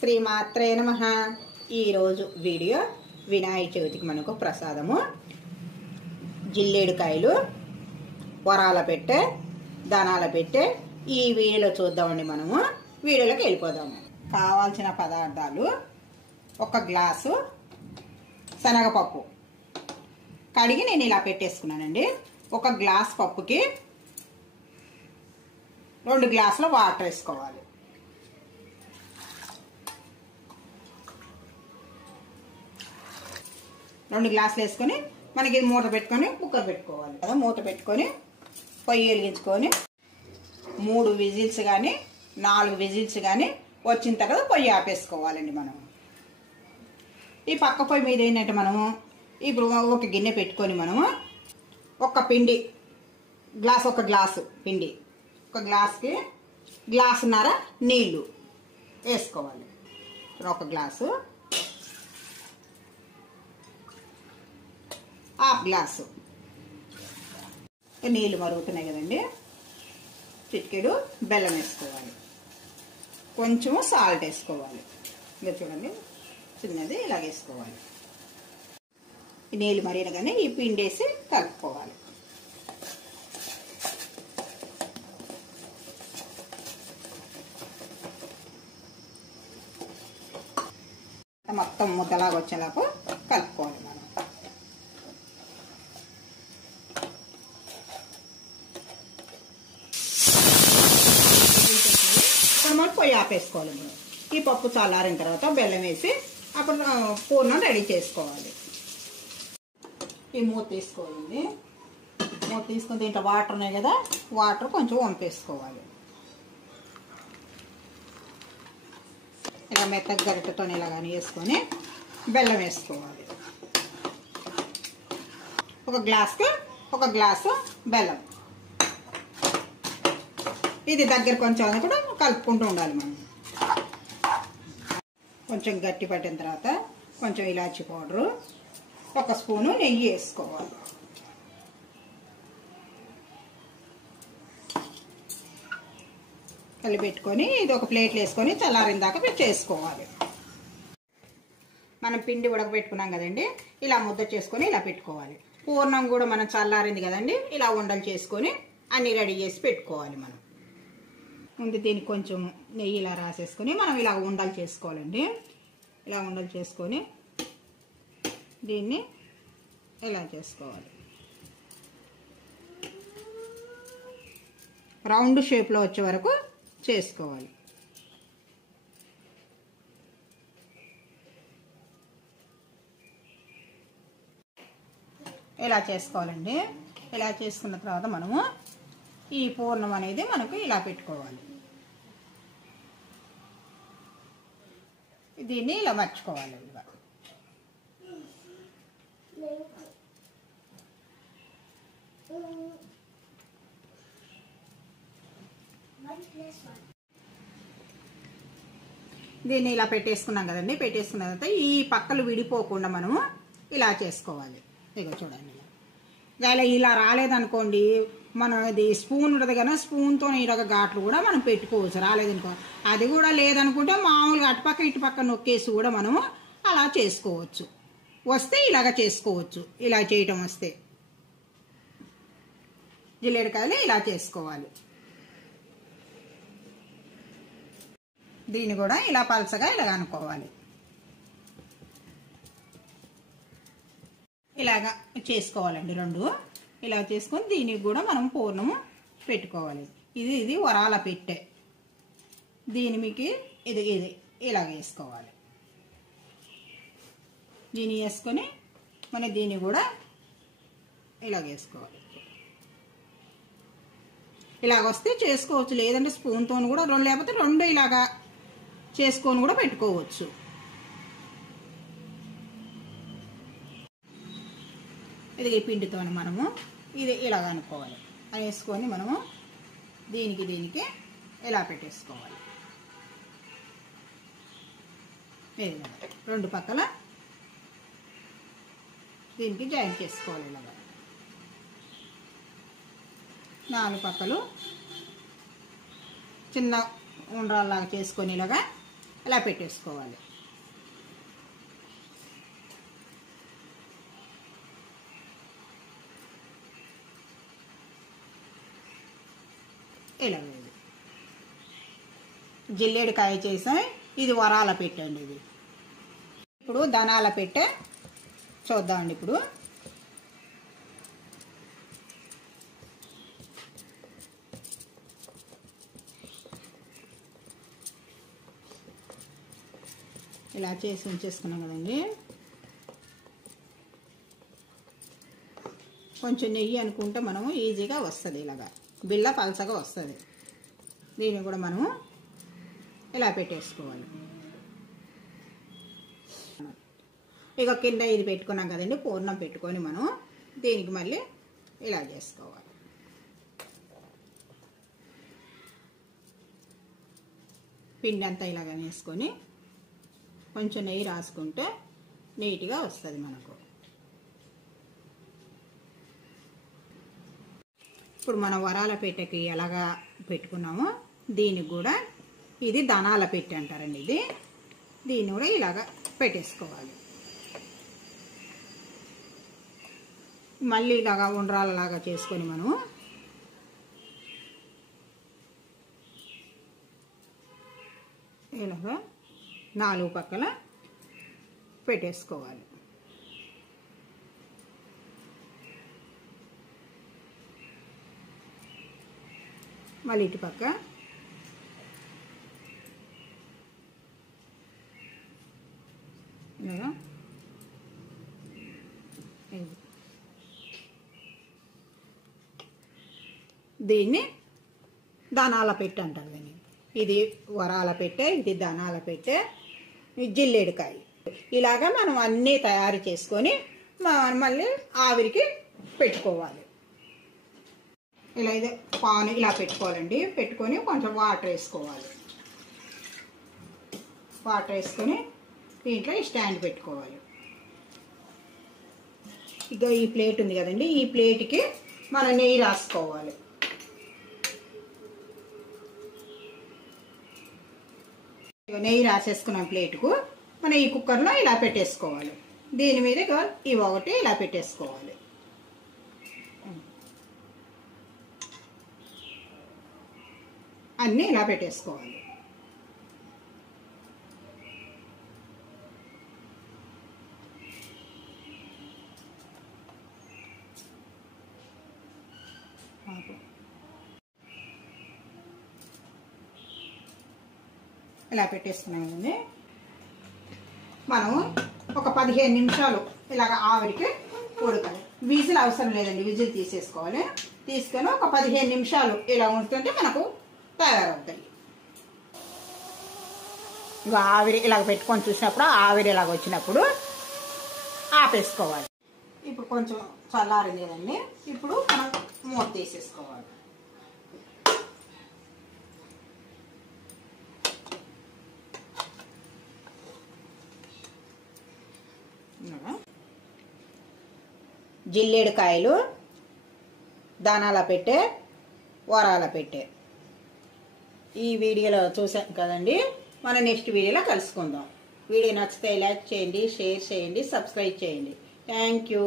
శ్రీమాత్రే నమః. ఈరోజు వీడియో వినాయక చవితికి మనకు ప్రసాదము జిల్లేడుకాయలు వరాల పెట్టే దానాల పెట్టే ఈ వీడియోలో చూద్దామండి. మనము వీడియోలోకి వెళ్ళిపోదాము. కావాల్సిన పదార్థాలు: ఒక గ్లాసు శనగపప్పు కడిగి నేను ఇలా పెట్టేసుకున్నానండి. ఒక గ్లాస్ పప్పుకి 2 గ్లాసుల వాటర్ వేసుకోవాలి. రెండు గ్లాసులు వేసుకొని మనకి మూత పెట్టుకొని కుక్కర్ పెట్టుకోవాలి కదా. మూత పెట్టుకొని పొయ్యి వెలిగించుకొని 3 విజిల్స్ కానీ 4 విజిల్స్ కానీ వచ్చిన తర్వాత పొయ్యి ఆపేసుకోవాలండి. మనం ఈ పక్క పొయ్యి మీద ఏంటంటే మనము ఇప్పుడు ఒక గిన్నె పెట్టుకొని మనము ఒక గ్లాసు పిండి, ఒక గ్లాస్కి గ్లాసున్నర నీళ్లు వేసుకోవాలి. ఒక గ్లాసు, హాఫ్ గ్లాసు నీళ్ళు మరుగుతున్నాయి కదండి. చిటికెడు బెల్లం వేసుకోవాలి, కొంచెము సాల్ట్ వేసుకోవాలి. మీరు చూడండి, చిన్నది ఇలా వేసుకోవాలి. ఈ నీళ్ళు మరిగగానే ఈ పిండి వేసి కలుపుకోవాలి. మొత్తం ముద్దలాగా వచ్చేలాగా కలుపుకోవాలి. మనం మనం పొయ్యి ఆపేసుకోవాలి. మనం ఈ పప్పు చల్లారిన తర్వాత బెల్లం వేసి అప్పుడు పూర్ణం రెడీ చేసుకోవాలి. ఈ మూత తీసుకోవాలండి. మూత తీసుకుని దీంట్లో వాటర్ ఉన్నాయి కదా, వాటర్ కొంచెం వంపేసుకోవాలి. ఇలా మెత్తగా గరిటెతో ఇలా కానీ వేసుకొని బెల్లం వేసుకోవాలి. ఒక గ్లాసు బెల్లం. ఇది దగ్గర కొంచెం కూడా కలుపుకుంటూ ఉండాలి. మనం కొంచెం గట్టి పట్టిన తర్వాత కొంచెం ఇలాచీ పౌడరు, 1 స్పూను నెయ్యి వేసుకోవాలి. కలిపెట్టుకొని ఇది ఒక ప్లేట్లో వేసుకొని చల్లారిన దాకా చేసుకోవాలి. మనం పిండి ఉడకబెట్టుకున్నాం కదండి, ఇలా ముద్ద చేసుకొని ఇలా పెట్టుకోవాలి. పూర్ణం కూడా మనం చల్లారింది కదండి, ఇలా ఉండలు చేసుకొని అన్నీ రెడీ చేసి పెట్టుకోవాలి. మనం ముందు దీనికి కొంచెం నెయ్యి ఇలా రాసేసుకొని మనం ఇలా ఉండలు చేసుకోవాలండి. ఇలా ఉండలు చేసుకొని దీన్ని ఇలా చేసుకోవాలి. రౌండ్ షేప్లో వచ్చే వరకు చేసుకోవాలి. ఇలా చేసుకోవాలండి. ఇలా చేసుకున్న తర్వాత మనము ఈ పూర్ణం అనేది మనకు ఇలా పెట్టుకోవాలి. దీన్ని ఇలా మర్చుకోవాలి. దీన్ని ఇలా పెట్టేసుకున్నాం కదండి. పెట్టేసుకున్న తర్వాత ఈ పక్కలు విడిపోకుండా మనము ఇలా చేసుకోవాలి. ఇగో చూడండి, ఇలా రాలేదనుకోండి, మనం ఇది స్పూన్ ఉంటుంది కదా, స్పూన్తో ఇలాగ ఘాట్లు కూడా మనం పెట్టుకోవచ్చు. రాలేదనుకో, అది కూడా లేదనుకుంటే మామూలుగా అటుపక్క ఇటుపక్క నొక్కేసి కూడా మనము అలా చేసుకోవచ్చు. వస్తే ఇలాగ చేసుకోవచ్చు. ఇలా చేయటం వస్తే జిల్లేడుకాయలు ఇలా చేసుకోవాలి. దీన్ని కూడా ఇలా పలచగా ఇలాగ అనుకోవాలి. ఇలాగా చేసుకోవాలండి. 2 ఇలా చేసుకొని దీనికి కూడా మనం పూర్ణము పెట్టుకోవాలి. ఇది వరాల పెట్టే. దీని మీకు ఇది ఇలాగ వేసుకోవాలి. దీన్ని వేసుకొని మనం దీన్ని కూడా ఇలాగ వేసుకోవాలి. ఇలాగ వస్తే చేసుకోవచ్చు, లేదంటే స్పూన్తో కూడా లేకపోతే 2 ఇలాగా చేసుకొని కూడా పెట్టుకోవచ్చు. ఇది పిండితో మనము ఇది ఇలాగ అనుకోవాలి. అది వేసుకొని మనము దీనికి ఇలా పెట్టేసుకోవాలి. 2 పక్కల దీనికి జాయిన్ చేసుకోవాలి. ఇలాగా 4 పక్కలు చిన్న ఉండ్రాల్లాగా చేసుకొని ఇలాగా ఇలా పెట్టేసుకోవాలి. ఇలా జిల్లేడికాయ చేసాం. ఇది వరాల పెట్టండి. ఇది ఇప్పుడు ధనాల పెట్టే చూద్దామండి. ఇప్పుడు ఇలా చేసి ఉంచేసుకున్నాం కదండి. కొంచెం నెయ్యి అనుకుంటే మనము ఈజీగా వస్తుంది. ఇలాగా బిళ్ళ పలసగా వస్తుంది. దీన్ని కూడా మనము ఇలా పెట్టేసుకోవాలి. ఇక కింద ఇది పెట్టుకున్నాం కదండి, పూర్ణం పెట్టుకొని మనం దీనికి మళ్ళీ ఇలా చేసుకోవాలి. పిండి అంతా ఇలాగ వేసుకొని కొంచెం నెయ్యి రాసుకుంటే నీట్గా వస్తుంది మనకు. ఇప్పుడు మనం వరాల పెట్టెకి ఎలాగా పెట్టుకున్నామో దీనికి కూడా ఇది ధనాల పెట్టె అంటారండి. దీన్ని కూడా ఇలాగా పెట్టేసుకోవాలి. మళ్ళీ ఇలాగా ఉండ్రాలలాగా చేసుకొని మనం ఇలాగా 4 పక్కల పెట్టేసుకోవాలి. మళ్ళీ ఇటు పక్క దీన్ని ధనాల పెట్టె అంటారు. కానీ ఇది వరాల పెట్టె, ఇది ధనాల పెట్టె, జిల్లేడికాయ. ఇలాగా మనం అన్నీ తయారు చేసుకొని మళ్ళీ ఆవిరికి పెట్టుకోవాలి. ఇలా ఇదే పాను ఇలా పెట్టుకోవాలండి. పెట్టుకొని కొంచెం వాటర్ వేసుకోవాలి. వాటర్ వేసుకొని దీంట్లో ఈ స్టాండ్ పెట్టుకోవాలి. ఇక ఈ ప్లేట్ ఉంది కదండి, ఈ ప్లేట్కి మనం నెయ్యి రాసుకోవాలి. నెయ్యి రాసేసుకున్నాం ప్లేటుకు. మనం ఈ కుక్కర్లో ఇలా పెట్టేసుకోవాలి. దీని మీద ఇవి ఒకటి ఇలా పెట్టేసుకోవాలి. అన్నీ ఇలా పెట్టేసుకోవాలి. ఇలా పెట్టేసుకున్నాం కదండి. మనం ఒక 15 నిమిషాలు ఇలాగ ఆవిరికి ఉడకాలి. విజిల్ అవసరం లేదండి, విజిల్ తీసేసుకోవాలి. తీసుకొని ఒక 15 నిమిషాలు ఇలా ఉంటుంటే మనకు తయారవుతాయి. ఇక ఆవిరి ఇలాగ పెట్టుకొని చూసినప్పుడు ఆవిరి ఇలాగ వచ్చినప్పుడు ఆపేసుకోవాలి. ఇప్పుడు కొంచెం చల్లారింది కదండి, ఇప్పుడు మనం మూత తీసేసుకోవాలి. జిల్లేడికాయలు, ధనాల పెట్టె, వరాల పెట్టె ఈ వీడియోలో చూసాం కదండి. మన నెక్స్ట్ వీడియోలో కలుసుకుందాం. వీడియో నచ్చితే లైక్ చేయండి, షేర్ చేయండి, సబ్స్క్రైబ్ చేయండి. Thank you.